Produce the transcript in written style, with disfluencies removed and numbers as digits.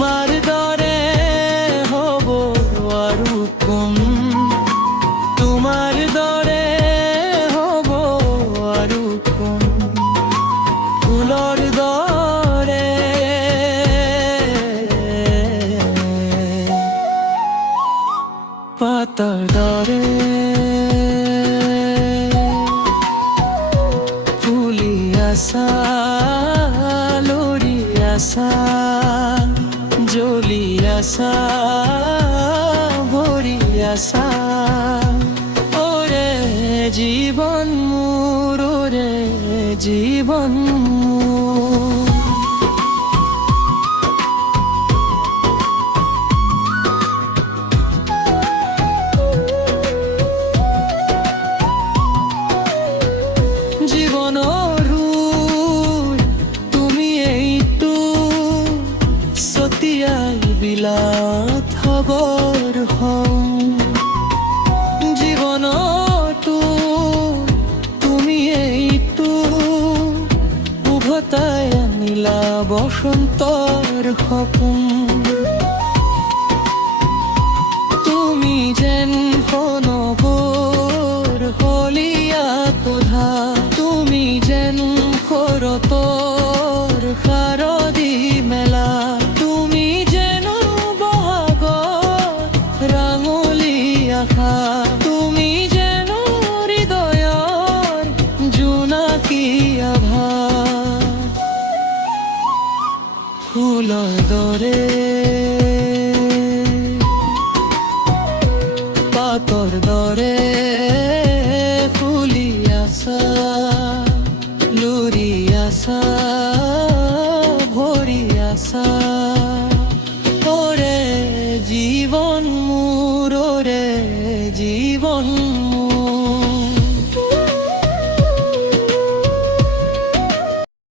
তোমার দরে হব আরু কম, তোমার দরে হব আরু কম, ফুলর দরে পাতার দরে ফুলি আসা লরি আসা জ্বলি আসা ভরি আসা ওরে জীবন মোর ওরে জীবন মোর। জীবন তুমি এইটো সতিয়াই বিলাত খবৰ হম, জীৱনতো তুমি এইটো উভতাই আনিলা বসন্তৰ সপোন। তুমি যেন নৱৰ হলিয়া তোধা, তুমি যেন শৰতৰ শাৰদী মেলা, তুমি যেন বহাগৰ ৰাঙলী আশা, তুমি যেন হৃদয়ৰ জোনাকী আভা, ফুলৰ দৰে পাতৰ দৰে ফুলি আসা লুরি আসা ভরি আসা ওরে জীবন।